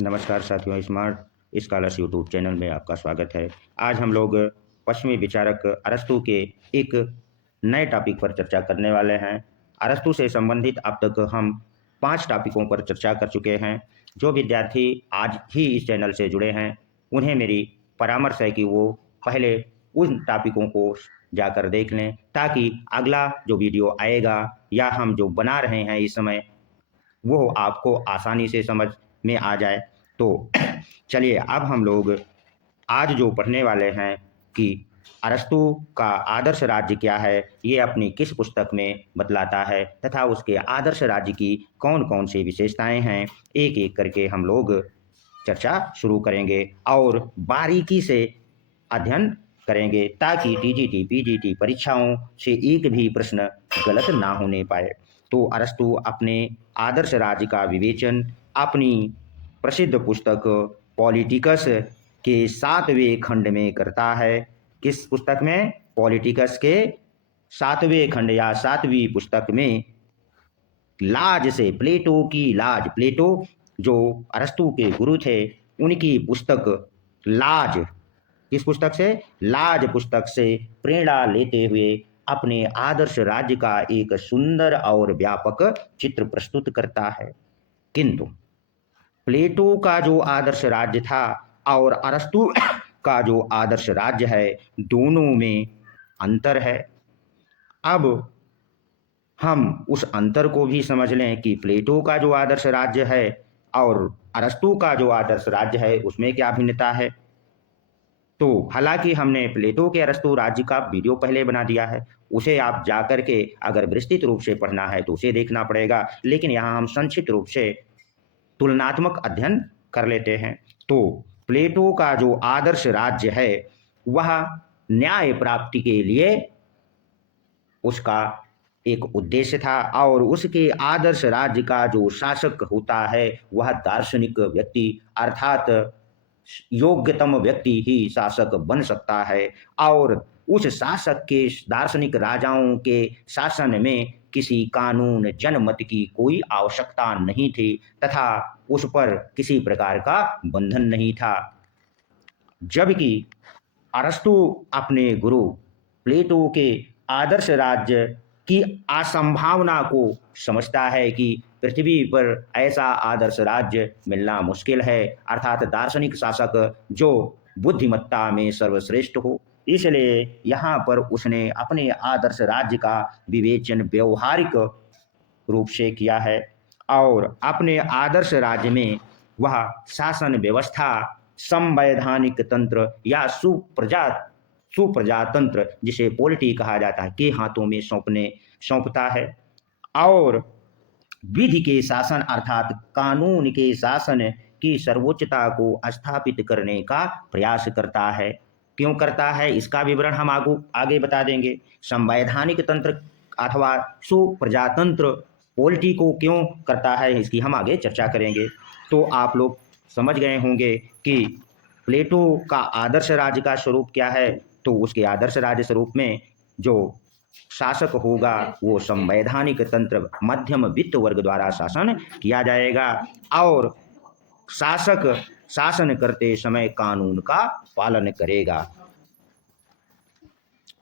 नमस्कार साथियों, smart scholars YouTube channel में आपका स्वागत है। आज हम लोग पश्चिमी विचारक अरस्तू के एक नए टॉपिक पर चर्चा करने वाले हैं। अरस्तू से संबंधित अब तक हम 5 टॉपिकों पर चर्चा कर चुके हैं। जो विद्यार्थी आज ही इस चैनल से जुड़े हैं, उन्हें मेरी परामर्श है कि वो पहले उन टॉपिकों को जाकर देख लें, ताकि अगला जो वीडियो आएगा या हम जो बना रहे हैं इस समय, वो आपको आसानी से समझ में आ जाए। तो चलिए अब हम लोग आज जो पढ़ने वाले हैं कि अरस्तू का आदर्श राज्य क्या है, ये अपनी किस पुस्तक में बतलाता है तथा उसके आदर्श राज्य की कौन-कौन सी विशेषताएं हैं, एक-एक करके हम लोग चर्चा शुरू करेंगे और बारीकी से अध्ययन करेंगे, ताकि टीजीटी, पीजीटी परीक्षाओं से एक भी प्रश्न गलत ना होने पाए। तो अरस्तू अपने आदर्श राज्य का विवेचन अपनी प्रसिद्ध पुस्तक पॉलिटिकस के 7वें खंड में करता है। किस पुस्तक में? पॉलिटिकस के 7वें खंड या 7वीं पुस्तक में लाज से, प्लेटो की लाज, प्लेटो जो अरस्तू के गुरु थे, उनकी पुस्तक लाज, किस पुस्तक से? लाज पुस्तक से प्रेरणा लेते हुए अपने आदर्श राज्य का एक सुंदर और व्यापक चित्र प्रस्तुत करता है। किंतु प्लेटो का जो आदर्श राज्य था और अरस्तु का जो आदर्श राज्य है, दोनों में अंतर है। अब हम उस अंतर को भी समझ लें कि प्लेटो का जो आदर्श राज्य है और अरस्तु का जो आदर्श राज्य है, उसमें क्या भिन्नता है। तो हालांकि हमने प्लेटो के अरस्तु राज्य का वीडियो पहले बना दिया है, उसे आप जाकर के अगर विस्तृत रूप से पढ़ना है तो उसे देखना पड़ेगा, लेकिन यहाँ हम संक्षिप्त रूप से तुलनात्मक अध्ययन कर लेते हैं। तो प्लेटो का जो आदर्श राज्य है, वह न्याय प्राप्ति के लिए उसका एक उद्देश्य था और उसके आदर्श राज्य का जो शासक होता है, वह दार्शनिक व्यक्ति अर्थात योग्यतम व्यक्ति ही शासक बन सकता है और उस शासक के, दार्शनिक राजाओं के शासन में किसी कानून जनमत की कोई आवश्यकता नहीं थी तथा उस पर किसी प्रकार का बंधन नहीं था। जबकि अरस्तु अपने गुरु प्लेटो के आदर्श राज्य की असंभावना को समझता है कि पृथ्वी पर ऐसा आदर्श राज्य मिलना मुश्किल है, अर्थात दार्शनिक शासक जो बुद्धिमत्ता में सर्वश्रेष्ठ हो। इसलिए यहाँ पर उसने अपने आदर्श राज्य का विवेचन व्यवहारिक रूप से किया है और अपने आदर्श राज्य में वह शासन व्यवस्था, संवैधानिक तंत्र या सुप्रजातंत्र, जिसे पोलिटी कहा जाता है, के हाथों में सौंपता है और विधि के शासन अर्थात कानून के शासन की सर्वोच्चता को स्थापित करने का प्रयास करता है। क्यों करता है, इसका विवरण हम आगे बता देंगे। संवैधानिक तंत्र अथवा सुप्रजातंत्र पोलिटी को क्यों करता है, इसकी हम आगे चर्चा करेंगे। तो आप लोग समझ गए होंगे कि प्लेटो का आदर्श राज्य का स्वरूप क्या है। तो उसके आदर्श राज्य स्वरूप में जो शासक होगा वो संवैधानिक तंत्र, मध्यम वित्त वर्ग द्वारा शासन किया जाएगा और शासक शासन करते समय कानून का पालन करेगा।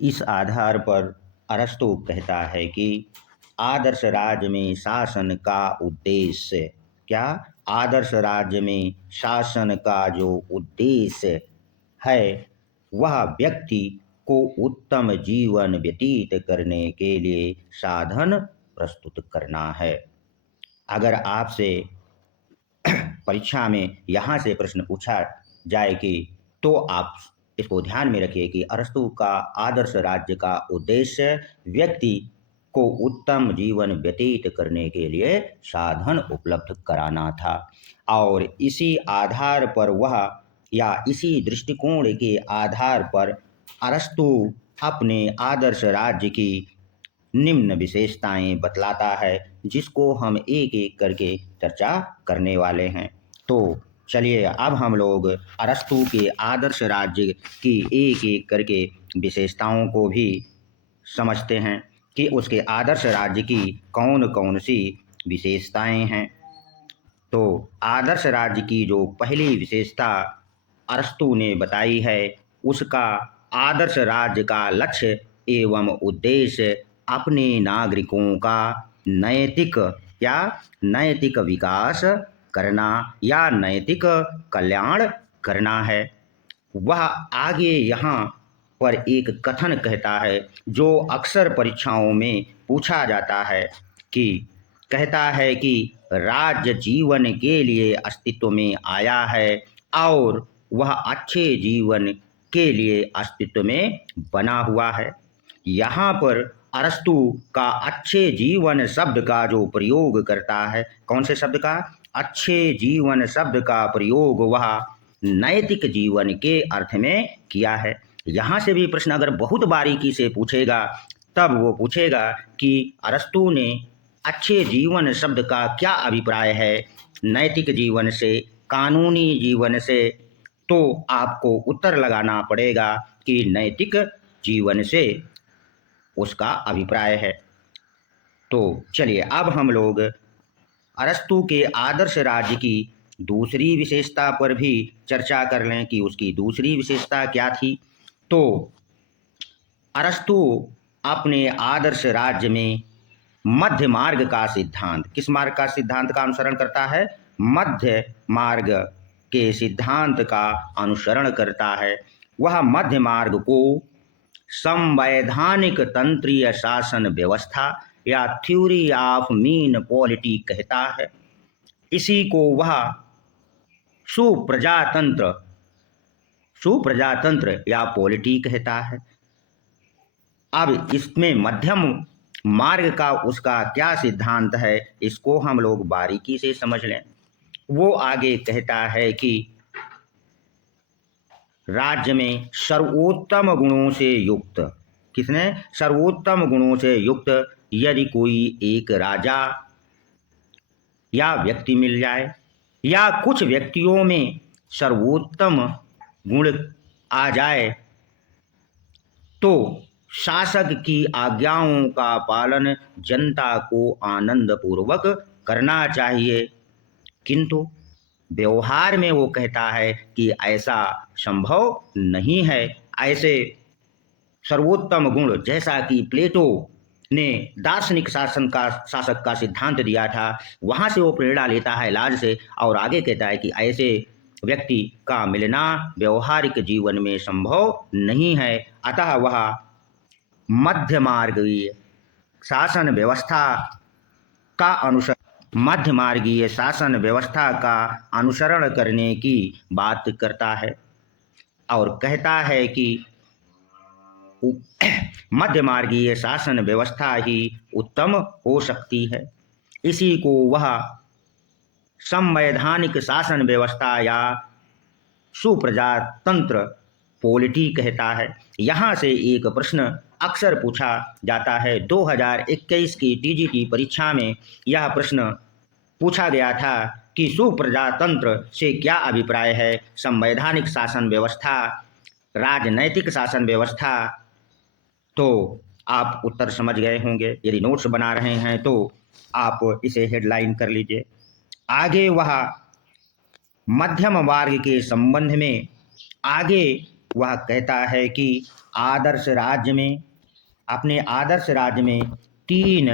इस आधार पर अरस्तु कहता है कि आदर्श राज्य में शासन का उद्देश्य क्या? आदर्श राज्य में शासन का जो उद्देश्य है, वह व्यक्ति को उत्तम जीवन व्यतीत करने के लिए साधन प्रस्तुत करना है। अगर आपसे परीक्षा में यहाँ से प्रश्न पूछा जाए कि, तो आप इसको ध्यान में रखिए कि अरस्तु का आदर्श राज्य का उद्देश्य व्यक्ति को उत्तम जीवन व्यतीत करने के लिए साधन उपलब्ध कराना था और इसी आधार पर वह, या इसी दृष्टिकोण के आधार पर अरस्तु अपने आदर्श राज्य की निम्न विशेषताएं बतलाता है, जिसको हम एक एक करके चर्चा करने वाले हैं। तो चलिए अब हम लोग अरस्तु के आदर्श राज्य की एक एक करके विशेषताओं को भी समझते हैं कि उसके आदर्श राज्य की कौन कौन सी विशेषताएं हैं। तो आदर्श राज्य की जो पहली विशेषता अरस्तू ने बताई है, उसका आदर्श राज्य का लक्ष्य एवं उद्देश्य अपने नागरिकों का नैतिक या नैतिक विकास करना या नैतिक कल्याण करना है। वह आगे यहाँ पर एक कथन कहता है जो अक्सर परीक्षाओं में पूछा जाता है, कि कहता है कि राज्य जीवन के लिए अस्तित्व में आया है और वह अच्छे जीवन के लिए अस्तित्व में बना हुआ है। यहाँ पर अरस्तु का अच्छे जीवन शब्द का जो प्रयोग करता है, कौन से शब्द का? अच्छे जीवन शब्द का प्रयोग वह नैतिक जीवन के अर्थ में किया है। यहाँ से भी प्रश्न अगर बहुत बारीकी से पूछेगा, तब वो पूछेगा कि अरस्तु ने अच्छे जीवन शब्द का क्या अभिप्राय है नैतिक जीवन से, कानूनी जीवन से, तो आपको उत्तर लगाना पड़ेगा कि नैतिक जीवन से उसका अभिप्राय है। तो चलिए अब हम लोग अरस्तु के आदर्श राज्य की दूसरी विशेषता पर भी चर्चा कर लें कि उसकी दूसरी विशेषता क्या थी। तो अरस्तु अपने आदर्श राज्य में मध्य मार्ग का सिद्धांत, किस मार्ग का सिद्धांत का अनुसरण करता है? मध्य मार्ग के सिद्धांत का अनुसरण करता है। वह मध्य मार्ग को संवैधानिक तंत्रीय शासन व्यवस्था या थ्योरी ऑफ मीन पॉलिटी कहता है। इसी को वह सुप्रजातंत्र या पॉलिटी कहता है। अब इसमें मध्यम मार्ग का उसका क्या सिद्धांत है, इसको हम लोग बारीकी से समझ लें। वो आगे कहता है कि राज्य में सर्वोत्तम गुणों से युक्त, किसने? सर्वोत्तम गुणों से युक्त यदि कोई एक राजा या व्यक्ति मिल जाए या कुछ व्यक्तियों में सर्वोत्तम गुण आ जाए, तो शासक की आज्ञाओं का पालन जनता को आनंद पूर्वक करना चाहिए। किंतु व्यवहार में वो कहता है कि ऐसा संभव नहीं है। ऐसे सर्वोत्तम गुण, जैसा कि प्लेटो ने दार्शनिक शासक का सिद्धांत दिया था, वहां से वो प्रेरणा लेता है लाज से, और आगे कहता है कि ऐसे व्यक्ति का मिलना व्यवहारिक जीवन में संभव नहीं है। अतः वह मध्य मार्गीय शासन व्यवस्था का अनुसरण करने की बात करता है और कहता है कि मध्य मार्गीय शासन व्यवस्था ही उत्तम हो सकती है। इसी को वह संवैधानिक शासन व्यवस्था या सुप्रजातंत्र पॉलिटी कहता है। यहाँ से एक प्रश्न अक्सर पूछा जाता है। 2021 की टीजीटी परीक्षा में यह प्रश्न पूछा गया था कि सुप्रजातंत्र से क्या अभिप्राय है, संवैधानिक शासन व्यवस्था, राजनैतिक शासन व्यवस्था। तो आप उत्तर समझ गए होंगे। यदि नोट्स बना रहे हैं तो आप इसे हेडलाइन कर लीजिए। आगे वह मध्यम मार्ग के संबंध में आगे वह कहता है कि आदर्श राज्य में, अपने आदर्श राज्य में 3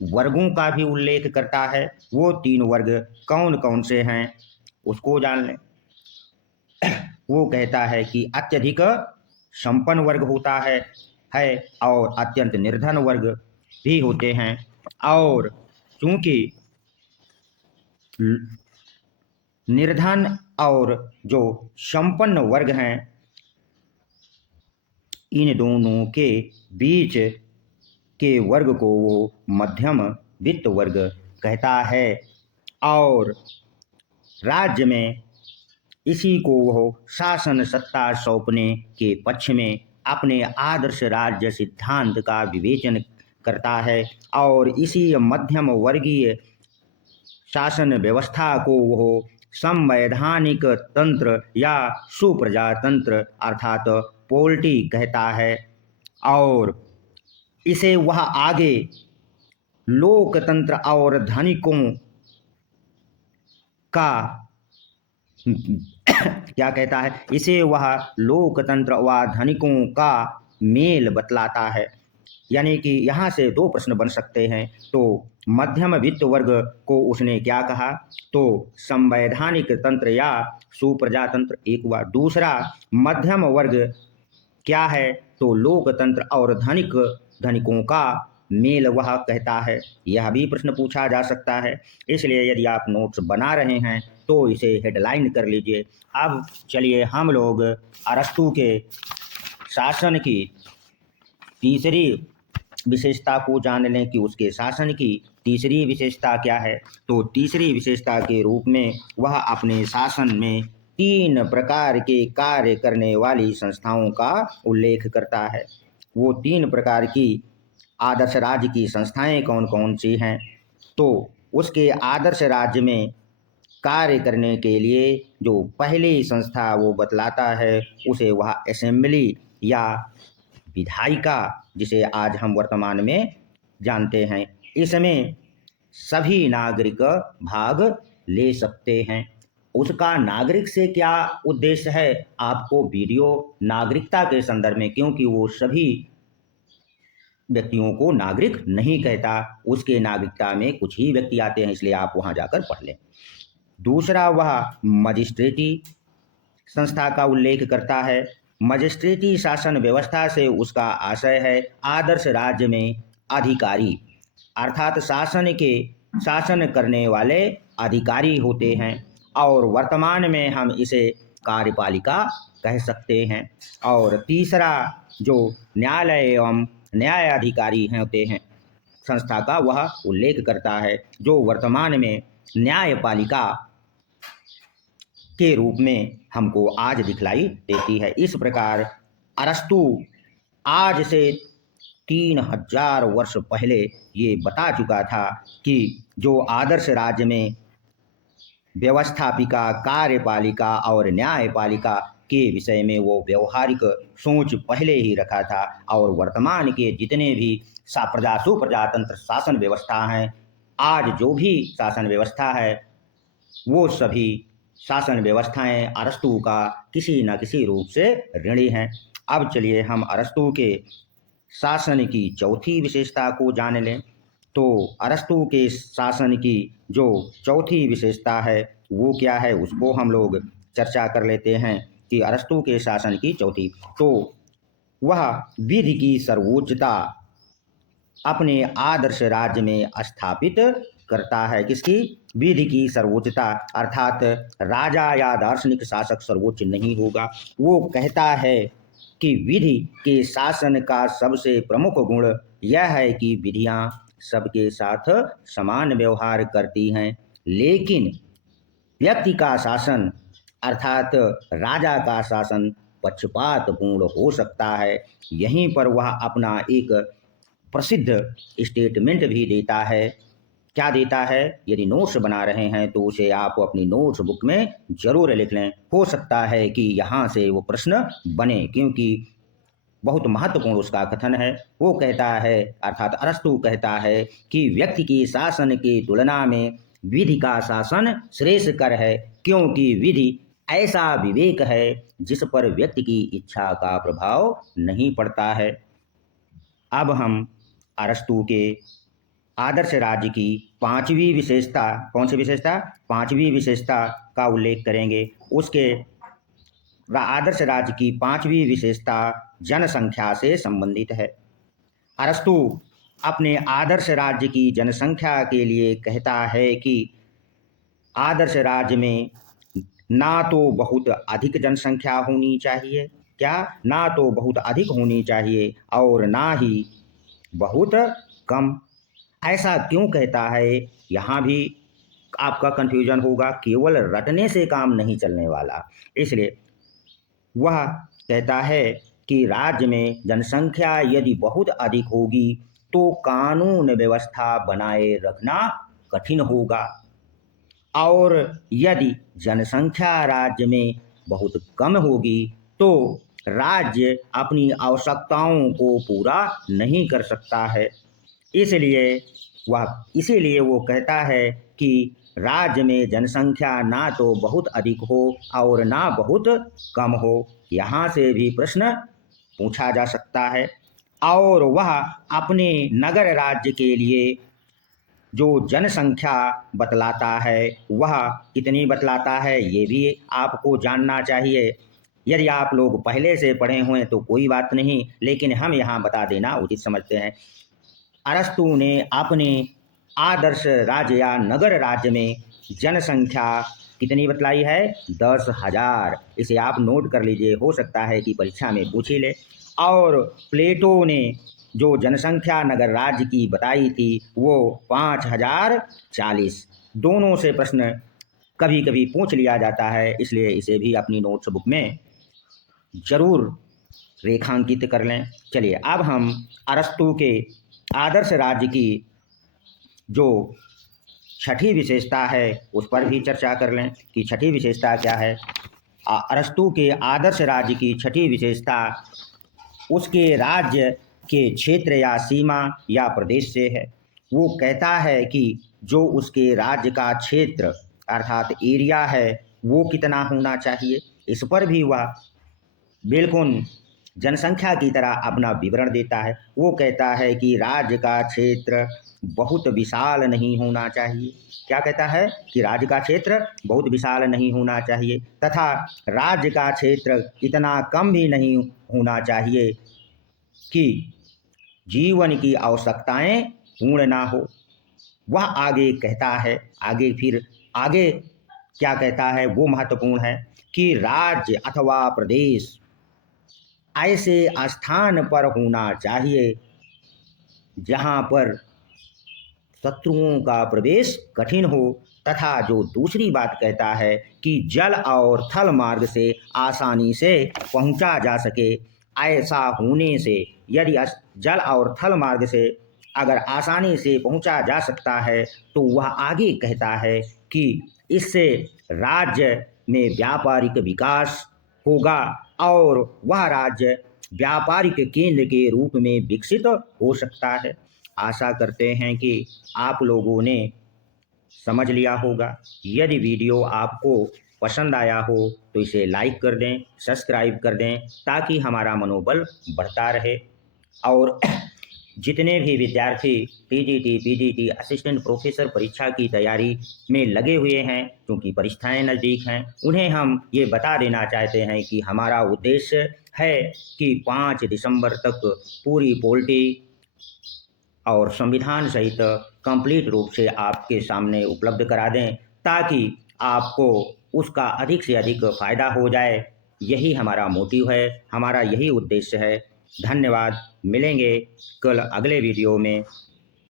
वर्गों का भी उल्लेख करता है। वो 3 वर्ग कौन कौन से हैं उसको जान लें। वो कहता है कि अत्यधिक संपन्न वर्ग होता है और अत्यंत निर्धन वर्ग भी होते हैं। और चूंकि निर्धन और जो संपन्न वर्ग हैं, इन दोनों के बीच के वर्ग को वो मध्यम वित्त वर्ग कहता है। और राज्य में इसी को वह शासन सत्ता सौंपने के पक्ष में अपने आदर्श राज्य सिद्धांत का विवेचन करता है और इसी मध्यम वर्गीय शासन व्यवस्था को वह संवैधानिक तंत्र या सुप्रजातंत्र अर्थात पॉलिटी कहता है। और इसे वह आगे लोकतंत्र और धनिकों का क्या कहता है, इसे वह लोकतंत्र व धनिकों का मेल बतलाता है। यानी कि यहाँ से दो प्रश्न बन सकते हैं। तो मध्यम वित्त वर्ग को उसने क्या कहा, तो संवैधानिक तंत्र या सुप्रजातंत्र एक हुआ। दूसरा मध्यम वर्ग क्या है, तो लोकतंत्र और धनिकों का मेल वह कहता है। यह भी प्रश्न पूछा जा सकता है। इसलिए यदि आप नोट्स बना रहे हैं तो इसे हेडलाइन कर लीजिए। अब चलिए हम लोग अरस्तु के शासन की तीसरी विशेषता को जान लें कि उसके शासन की तीसरी विशेषता क्या है। तो तीसरी विशेषता के रूप में वह अपने शासन में 3 प्रकार के कार्य करने वाली संस्थाओं का उल्लेख करता है। वो 3 प्रकार की आदर्श राज्य की संस्थाएं कौन कौन सी हैं, तो उसके आदर्श राज्य में कार्य करने के लिए जो पहली संस्था वो बतलाता है, उसे वह असेंबली या विधायिका, जिसे आज हम वर्तमान में जानते हैं। इसमें सभी नागरिक भाग ले सकते हैं। उसका नागरिक से क्या उद्देश्य है, आपको वीडियो नागरिकता के संदर्भ में, क्योंकि वो सभी व्यक्तियों को नागरिक नहीं कहता, उसके नागरिकता में कुछ ही व्यक्ति आते हैं, इसलिए आप वहां जाकर पढ़ लें। दूसरा वह मजिस्ट्रेटी संस्था का उल्लेख करता है। मजिस्ट्रेटी शासन व्यवस्था से उसका आशय है आदर्श राज्य में अधिकारी, अर्थात शासन करने वाले अधिकारी होते हैं, और वर्तमान में हम इसे कार्यपालिका कह सकते हैं। और तीसरा जो न्यायालय एवं न्याय अधिकारी होते हैं संस्था का, वह उल्लेख करता है, जो वर्तमान में न्यायपालिका के रूप में हमको आज दिखलाई देती है। इस प्रकार अरस्तु आज से 3000 वर्ष पहले ये बता चुका था कि जो आदर्श राज्य में व्यवस्थापिका, कार्यपालिका और न्यायपालिका के विषय में वो व्यवहारिक सोच पहले ही रखा था, और वर्तमान के जितने भी सुप्रजातंत्र शासन व्यवस्था हैं, आज जो भी शासन व्यवस्था है, वो सभी शासन व्यवस्थाएं अरस्तु का किसी न किसी रूप से ऋणी हैं। अब चलिए हम अरस्तु के शासन की चौथी विशेषता को जान लें। तो अरस्तु के शासन की जो चौथी विशेषता है वो क्या है, उसको हम लोग चर्चा कर लेते हैं कि अरस्तु के शासन की चौथी, तो वह विधि की सर्वोच्चता अपने आदर्श राज्य में स्थापित करता है। किसकी? विधि की सर्वोच्चता, अर्थात राजा या दार्शनिक शासक सर्वोच्च नहीं होगा। वो कहता है कि विधि के शासन का सबसे प्रमुख गुण यह है कि विधियां सबके साथ समान व्यवहार करती हैं, लेकिन व्यक्ति का शासन अर्थात राजा का शासन पक्षपातपूर्ण हो सकता है। यहीं पर वह अपना एक प्रसिद्ध स्टेटमेंट भी देता है। क्या देता है? यदि नोट्स बना रहे हैं तो उसे आप अपनी नोट्स बुक में जरूर लिख लें। हो सकता है कि यहाँ से वो प्रश्न बने, क्योंकि बहुत महत्वपूर्ण उसका कथन है। वो कहता है, अर्थात अरस्तु कहता है कि व्यक्ति की शासन की तुलना में विधि का शासन श्रेष्ठकर है, क्योंकि विधि ऐसा विवेक है जिस पर व्यक्ति की इच्छा का प्रभाव नहीं पड़ता है। अब हम अरस्तु के आदर्श राज्य की पांचवी विशेषता, कौन सी विशेषता? पांचवी विशेषता का उल्लेख करेंगे। उसके आदर्श राज्य की पांचवी विशेषता जनसंख्या से संबंधित है। अरस्तु अपने आदर्श राज्य की जनसंख्या के लिए कहता है कि आदर्श राज्य में ना तो बहुत अधिक जनसंख्या होनी चाहिए, क्या? ना तो बहुत अधिक होनी चाहिए और ना ही बहुत कम। ऐसा क्यों कहता है? यहाँ भी आपका कंफ्यूजन होगा, केवल रटने से काम नहीं चलने वाला। इसलिए वह कहता है कि राज्य में जनसंख्या यदि बहुत अधिक होगी तो कानून व्यवस्था बनाए रखना कठिन होगा, और यदि जनसंख्या राज्य में बहुत कम होगी तो राज्य अपनी आवश्यकताओं को पूरा नहीं कर सकता है। इसीलिए वो कहता है कि राज्य में जनसंख्या ना तो बहुत अधिक हो और ना बहुत कम हो। यहाँ से भी प्रश्न पूछा जा सकता है। और वह अपने नगर राज्य के लिए जो जनसंख्या बतलाता है वह कितनी बतलाता है, ये भी आपको जानना चाहिए। यदि आप लोग पहले से पढ़े हुए तो कोई बात नहीं, लेकिन हम यहाँ बता देना उचित समझते हैं। अरस्तु ने अपने आदर्श राज्य या नगर राज्य में जनसंख्या कितनी बतलाई है? 10,000। इसे आप नोट कर लीजिए, हो सकता है कि परीक्षा में पूछ ही ले। और प्लेटो ने जो जनसंख्या नगर राज्य की बताई थी वो 5,040। दोनों से प्रश्न कभी कभी पूछ लिया जाता है, इसलिए इसे भी अपनी नोट्स बुक में जरूर रेखांकित कर लें। चलिए अब हम अरस्तु के आदर्श राज्य की जो छठी विशेषता है उस पर भी चर्चा कर लें कि छठी विशेषता क्या है। अरस्तु के आदर्श राज्य की छठी विशेषता उसके राज्य के क्षेत्र या सीमा या प्रदेश से है। वो कहता है कि जो उसके राज्य का क्षेत्र अर्थात एरिया है वो कितना होना चाहिए। इस पर भी वह बिल्कुल जनसंख्या की तरह अपना विवरण देता है। वो कहता है कि राज्य का क्षेत्र बहुत विशाल नहीं होना चाहिए। क्या कहता है कि राज्य का क्षेत्र बहुत विशाल नहीं होना चाहिए तथा राज्य का क्षेत्र इतना कम भी नहीं होना चाहिए कि जीवन की आवश्यकताएं पूर्ण ना हो। वह आगे कहता है, आगे क्या कहता है वो महत्वपूर्ण है कि राज्य अथवा प्रदेश ऐसे स्थान पर होना चाहिए जहां पर शत्रुओं का प्रवेश कठिन हो तथा जो दूसरी बात कहता है कि जल और थल मार्ग से आसानी से पहुंचा जा सके। ऐसा होने से यदि जल और थल मार्ग से अगर आसानी से पहुंचा जा सकता है तो वह आगे कहता है कि इससे राज्य में व्यापारिक विकास होगा और वह राज्य व्यापारिक केंद्र के रूप में विकसित हो सकता है। आशा करते हैं कि आप लोगों ने समझ लिया होगा। यदि वीडियो आपको पसंद आया हो तो इसे लाइक कर दें, सब्सक्राइब कर दें ताकि हमारा मनोबल बढ़ता रहे। और जितने भी विद्यार्थी टीजीटी, पीजीटी, असिस्टेंट प्रोफेसर परीक्षा की तैयारी में लगे हुए हैं, क्योंकि परीक्षाएं नज़दीक हैं, उन्हें हम ये बता देना चाहते हैं कि हमारा उद्देश्य है कि 5 दिसंबर तक पूरी पॉलिटी और संविधान सहित कंप्लीट रूप से आपके सामने उपलब्ध करा दें ताकि आपको उसका अधिक से अधिक फायदा हो जाए। यही हमारा मोटिव है, हमारा यही उद्देश्य है। धन्यवाद। मिलेंगे कल अगले वीडियो में।